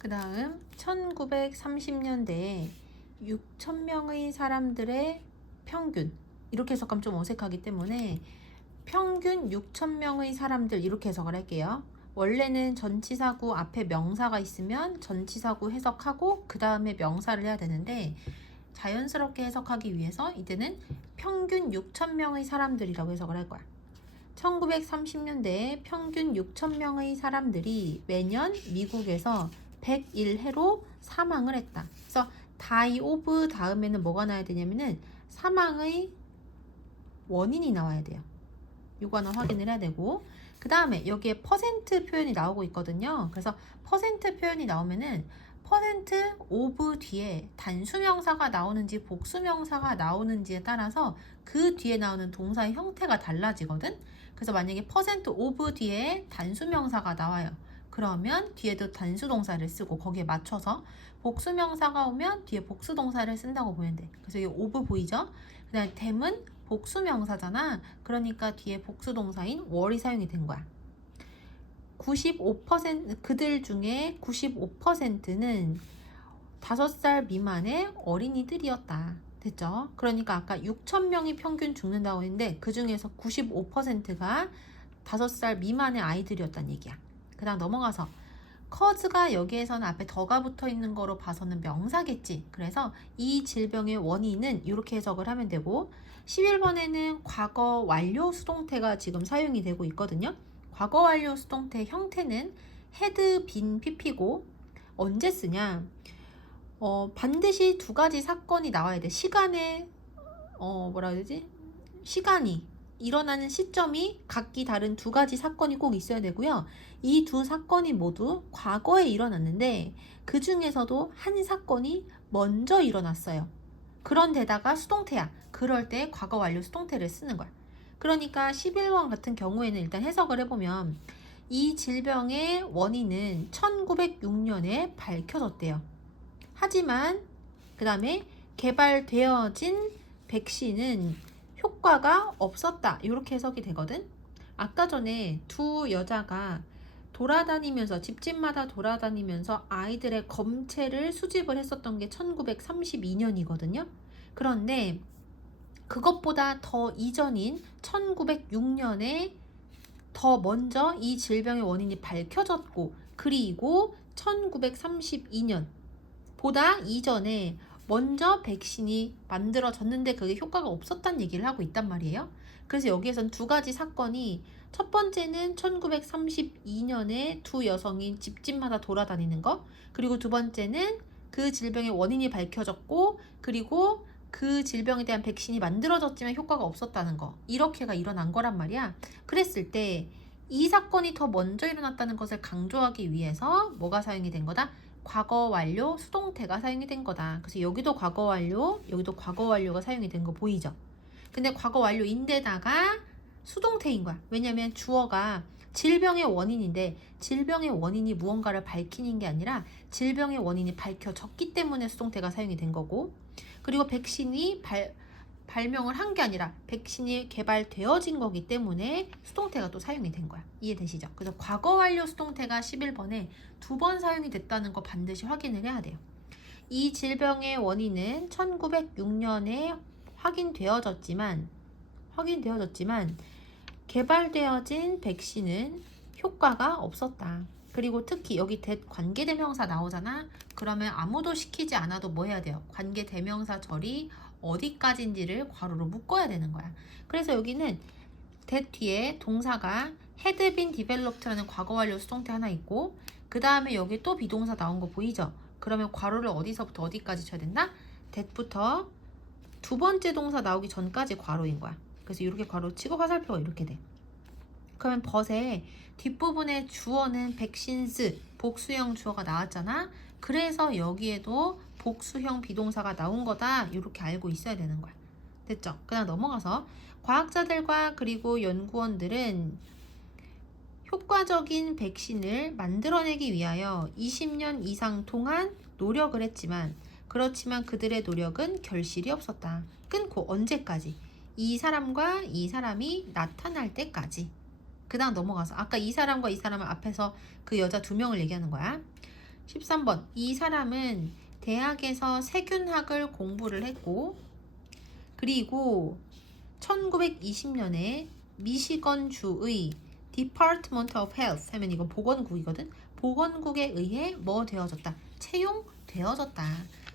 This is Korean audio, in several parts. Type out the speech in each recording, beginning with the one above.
그 다음 1930년대에 6,000명의 사람들의 평균, 이렇게 해석하면 좀 어색하기 때문에 평균 6,000명의 사람들, 이렇게 해석을 할게요. 원래는 전치사구 앞에 명사가 있으면 전치사구 해석하고 그 다음에 명사를 해야 되는데, 자연스럽게 해석하기 위해서 이때는 평균 6,000명의 사람들이라고 해석을 할 거야. 1930년대에 평균 6,000명의 사람들이 매년 미국에서 101해로 사망을 했다. 그래서 die of 다음에는 뭐가 나와야 되냐면은 사망의 원인이 나와야 돼요. 이거 하나 확인을 해야 되고, 그 다음에 여기에 퍼센트 표현이 나오고 있거든요. 그래서 퍼센트 표현이 나오면은 퍼센트 오브 뒤에 단수명사가 나오는지 복수명사가 나오는지에 따라서 그 뒤에 나오는 동사의 형태가 달라지거든. 그래서 만약에 퍼센트 오브 뒤에 단수명사가 나와요. 그러면 뒤에도 단수동사를 쓰고 거기에 맞춰서 복수명사가 오면 뒤에 복수동사를 쓴다고 보면 돼. 그래서 이 오브 보이죠? 그 다음에 댐은 복수명사잖아. 그러니까 뒤에 복수동사인 월이 사용이 된 거야. 95% 그들 중에 95%는 5살 미만의 어린이들이었다. 됐죠? 그러니까 아까 6,000명이 평균 죽는다고 했는데 그 중에서 95%가 5살 미만의 아이들이었다는 얘기야. 그 다음 넘어가서 커즈가 여기에서는 앞에 더가 붙어 있는 거로 봐서는 명사겠지. 그래서 이 질병의 원인은 이렇게 해석을 하면 되고, 11번에는 과거 완료 수동태가 지금 사용이 되고 있거든요. 과거 완료 수동태 형태는 had been pp고, 언제 쓰냐? 반드시 두 가지 사건이 나와야 돼. 시간에 뭐라 해야 되지? 시간이 일어나는 시점이 각기 다른 두 가지 사건이 꼭 있어야 되고요. 이 두 사건이 모두 과거에 일어났는데 그 중에서도 한 사건이 먼저 일어났어요. 그런데다가 수동태야. 그럴 때 과거 완료 수동태를 쓰는 거야. 그러니까 11번 같은 경우에는 일단 해석을 해보면 이 질병의 원인은 1906년에 밝혀졌대요. 하지만 그 다음에 개발되어진 백신은 효과가 없었다. 이렇게 해석이 되거든. 아까 전에 두 여자가 돌아다니면서 집집마다 돌아다니면서 아이들의 검체를 수집을 했었던 게 1932년이거든요. 그런데 그것보다 더 이전인 1906년에 더 먼저 이 질병의 원인이 밝혀졌고, 그리고 1932년 보다 이전에 먼저 백신이 만들어졌는데 그게 효과가 없었다는 얘기를 하고 있단 말이에요. 그래서 여기에선 두 가지 사건이, 첫 번째는 1932년에 두 여성이 집집마다 돌아다니는 거, 그리고 두 번째는 그 질병의 원인이 밝혀졌고, 그리고 그 질병에 대한 백신이 만들어졌지만 효과가 없었다는 거, 이렇게가 일어난 거란 말이야. 그랬을 때 이 사건이 더 먼저 일어났다는 것을 강조하기 위해서 뭐가 사용이 된 거다? 과거 완료 수동태가 사용이 된 거다. 그래서 여기도 과거 완료, 여기도 과거 완료가 사용이 된 거 보이죠? 근데 과거 완료인데다가 수동태인 거야. 왜냐면 주어가 질병의 원인인데 질병의 원인이 무언가를 밝히는 게 아니라 질병의 원인이 밝혀졌기 때문에 수동태가 사용이 된 거고, 그리고 백신이 발명을 한 게 아니라 백신이 개발되어진 거기 때문에 수동태가 또 사용이 된 거야. 이해되시죠? 그래서 과거 완료 수동태가 11번에 두 번 사용이 됐다는 거 반드시 확인을 해야 돼요. 이 질병의 원인은 1906년에 확인되어졌지만 개발되어진 백신은 효과가 없었다. 그리고 특히 여기 관계대명사 나오잖아. 그러면 아무도 시키지 않아도 뭐 해야 돼요? 관계대명사 절이 어디까지인지를 괄호로 묶어야 되는 거야. 그래서 여기는 that 뒤에 동사가 had been developed라는 과거 완료 수동태 하나 있고, 그 다음에 여기 또 비동사 나온 거 보이죠? 그러면 괄호를 어디서부터 어디까지 쳐야 된다? that부터 두 번째 동사 나오기 전까지 괄호인 거야. 그래서 이렇게 괄호 치고 화살표가 이렇게 돼. 그러면 벗의 뒷부분에 주어는 백신스, 복수형 주어가 나왔잖아. 그래서 여기에도 복수형 비동사가 나온 거다. 이렇게 알고 있어야 되는 거야. 됐죠? 그다음 넘어가서 과학자들과 그리고 연구원들은 효과적인 백신을 만들어내기 위하여 20년 이상 동안 노력을 했지만, 그렇지만 그들의 노력은 결실이 없었다. 끊고 언제까지? 이 사람과 이 사람이 나타날 때까지. 그 다음 넘어가서 아까 이 사람과 이 사람은 앞에서 그 여자 두 명을 얘기하는 거야. 13번. 이 사람은 대학에서 세균학을 공부를 했고, 그리고 1920년에 미시건주의 Department of Health 하면 이건 보건국이거든. 보건국에 의해 뭐 되어졌다? 채용되어졌다.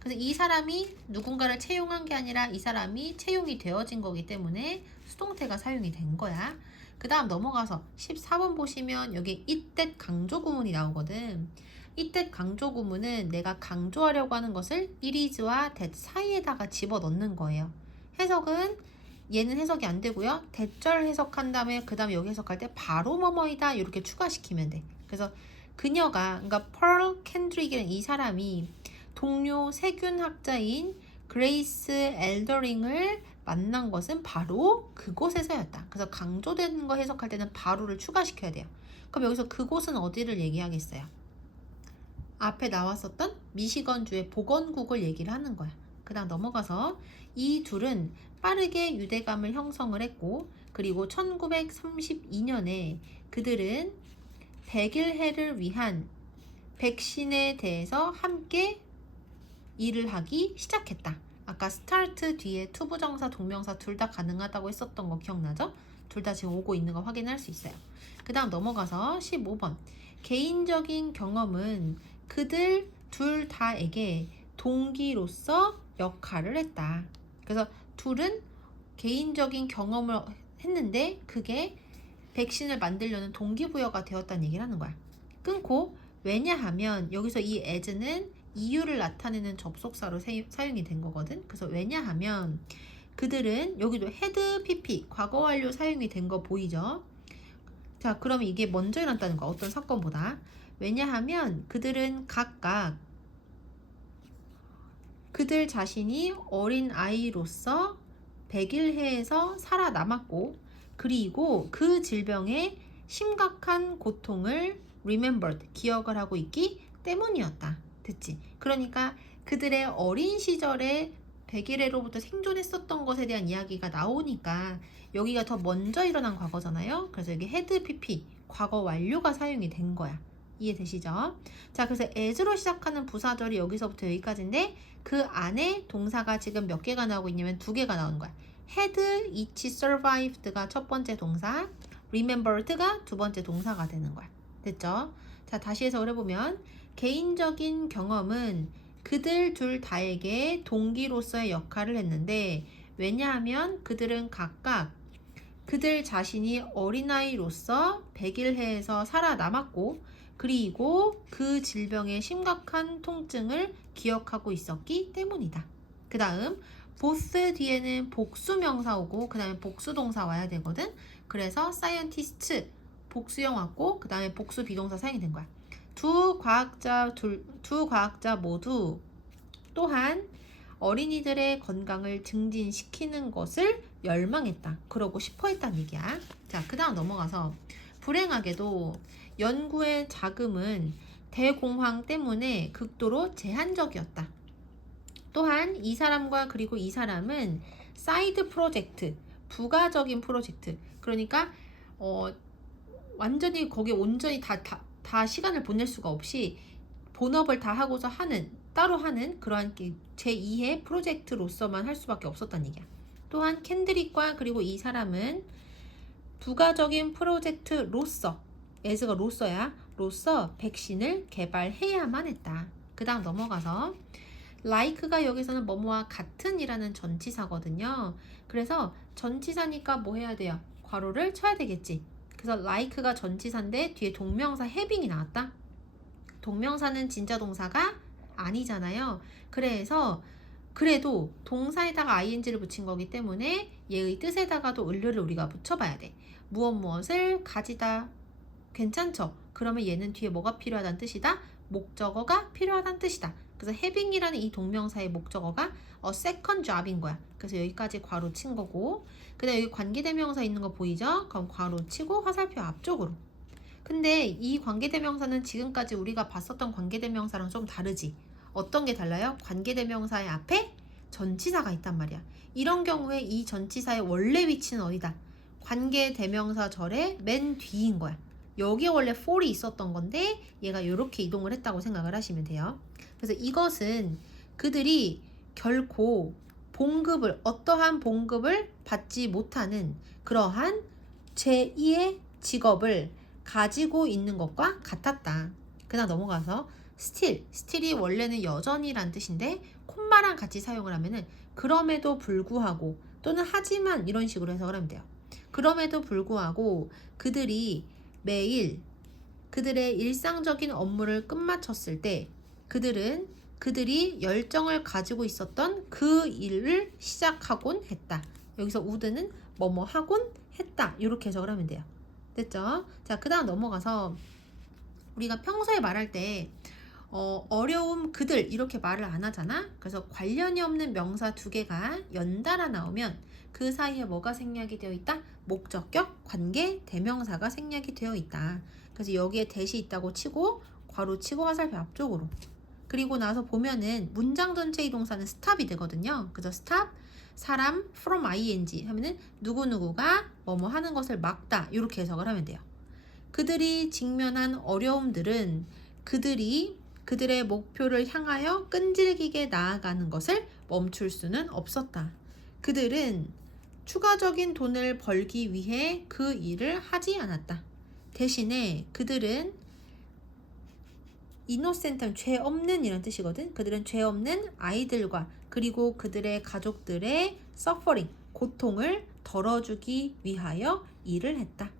그래서 이 사람이 누군가를 채용한 게 아니라 이 사람이 채용이 되어진 거기 때문에 수동태가 사용이 된 거야. 그 다음 넘어가서 14번 보시면 여기 이때 강조 구문이 나오거든. 이때 강조 구문은 내가 강조하려고 하는 것을 it is와 that 사이에다가 집어넣는 거예요. 해석은 얘는 해석이 안 되고요. 대절 해석한 다음에 그 다음에 여기 해석할 때 바로 뭐뭐이다 이렇게 추가시키면 돼. 그래서 그녀가 그러니까 펄 캔드릭이라는 이 사람이 동료 세균학자인 그레이스 엘더링을 만난 것은 바로 그곳에서였다. 그래서 강조되는 거 해석할 때는 바로를 추가시켜야 돼요. 그럼 여기서 그곳은 어디를 얘기하겠어요? 앞에 나왔었던 미시건주의 보건국을 얘기를 하는 거야. 그 다음 넘어가서 이 둘은 빠르게 유대감을 형성을 했고, 그리고 1932년에 그들은 100일해를 위한 백신에 대해서 함께 일을 하기 시작했다. 아까 스타트 뒤에 투부정사, 동명사 둘 다 가능하다고 했었던 거 기억나죠? 둘 다 지금 오고 있는 거 확인할 수 있어요. 그 다음 넘어가서 15번. 개인적인 경험은 그들 둘 다에게 동기로서 역할을 했다. 그래서 둘은 개인적인 경험을 했는데 그게 백신을 만들려는 동기부여가 되었다는 얘기를 하는 거야. 끊고 왜냐하면 여기서 이 as는 이유를 나타내는 접속사로 사용이 된 거거든. 그래서 왜냐하면 그들은 여기도 had pp 과거 완료 사용이 된 거 보이죠? 자, 그러면 이게 먼저 일어났다는 거 어떤 사건보다. 왜냐하면 그들은 각각 그들 자신이 어린 아이로서 100일해에서 살아남았고, 그리고 그 질병의 심각한 고통을 remembered, 기억을 하고 있기 때문이었다. 됐지? 그러니까 그들의 어린 시절에 100일해로부터 생존했었던 것에 대한 이야기가 나오니까 여기가 더 먼저 일어난 과거잖아요. 그래서 여기 had pp, 과거 완료가 사용이 된 거야. 이해되시죠? 자, 그래서 as로 시작하는 부사절이 여기서부터 여기까지인데 그 안에 동사가 지금 몇 개가 나오고 있냐면 2개가 나오는 거야. had each survived가 첫 번째 동사, remembered가 두 번째 동사가 되는 거야. 됐죠? 자, 다시 해석을 해보면 개인적인 경험은 그들 둘 다에게 동기로서의 역할을 했는데, 왜냐하면 그들은 각각 그들 자신이 어린아이로서 100일해에서 살아남았고, 그리고 그 질병의 심각한 통증을 기억하고 있었기 때문이다. 그 다음 both 뒤에는 복수명사 오고 그 다음에 복수동사 와야 되거든. 그래서 scientist 복수형 왔고 그 다음에 복수 비동사 사용이 된 거야. 두 과학자 모두 또한 어린이들의 건강을 증진시키는 것을 열망했다. 그러고 싶어 했다는 얘기야. 자, 그 다음 넘어가서 불행하게도 연구의 자금은 대공황 때문에 극도로 제한적이었다. 또한 이 사람과 그리고 이 사람은 사이드 프로젝트, 부가적인 프로젝트, 그러니까 완전히 거기에 온전히 다 시간을 보낼 수가 없이 본업을 다 하고서 따로 하는 그러한 제2의 프로젝트로서만 할 수밖에 없었다는 얘기야. 또한 캔드릭과 그리고 이 사람은 부가적인 프로젝트로서, as가 로서 백신을 개발해야만 했다. 그 다음 넘어가서 like가 여기서는 뭐뭐와 같은이라는 전치사거든요. 그래서 전치사니까 뭐 해야 돼요? 괄호를 쳐야 되겠지. 그래서 like가 전치사인데 뒤에 동명사 having이 나왔다. 동명사는 진짜 동사가 아니잖아요. 그래서 그래도 동사에다가 ing를 붙인 거기 때문에 얘의 뜻에다가도 을류를 우리가 붙여봐야 돼. 무엇을 가지다. 괜찮죠? 그러면 얘는 뒤에 뭐가 필요하다는 뜻이다? 목적어가 필요하다는 뜻이다. 그래서 having이라는 이 동명사의 목적어가 a second job인 거야. 그래서 여기까지 괄호 친 거고, 그 다음에 여기 관계대명사 있는 거 보이죠? 그럼 괄호 치고 화살표 앞쪽으로. 근데 이 관계대명사는 지금까지 우리가 봤었던 관계대명사랑 좀 다르지. 어떤 게 달라요? 관계대명사의 앞에 전치사가 있단 말이야. 이런 경우에 이 전치사의 원래 위치는 어디다? 관계대명사 절의 맨 뒤인 거야. 여기에 원래 for이 있었던 건데 얘가 이렇게 이동을 했다고 생각을 하시면 돼요. 그래서 이것은 그들이 결코 어떠한 봉급을 받지 못하는 그러한 제2의 직업을 가지고 있는 것과 같았다. 그다음 넘어가서 still이 원래는 여전히란 뜻인데 콤마랑 같이 사용을 하면은 그럼에도 불구하고 또는 하지만 이런 식으로 해석을 하면 돼요. 그럼에도 불구하고 그들이 매일 그들의 일상적인 업무를 끝마쳤을 때 그들이 열정을 가지고 있었던 그 일을 시작하곤 했다. 여기서 would는 뭐뭐 하곤 했다. 이렇게 해석을 하면 돼요. 됐죠? 자, 그 다음 넘어가서 우리가 평소에 말할 때 어려움 그들 이렇게 말을 안 하잖아. 그래서 관련이 없는 명사 두 개가 연달아 나오면 그 사이에 뭐가 생략이 되어 있다? 목적격, 관계, 대명사가 생략이 되어 있다. 그래서 여기에 대시 있다고 치고 괄호 치고 화살표 앞쪽으로. 그리고 나서 보면은 문장 전체의 동사는 stop이 되거든요. 그래서 stop, 사람, from ing 하면은 누구누구가 뭐뭐 하는 것을 막다. 이렇게 해석을 하면 돼요. 그들이 직면한 어려움들은 그들의 목표를 향하여 끈질기게 나아가는 것을 멈출 수는 없었다. 그들은 추가적인 돈을 벌기 위해 그 일을 하지 않았다. 대신에 그들은 innocent은 죄 없는 이란 뜻이거든. 그들은 죄 없는 아이들과 그리고 그들의 가족들의 suffering, 고통을 덜어주기 위하여 일을 했다.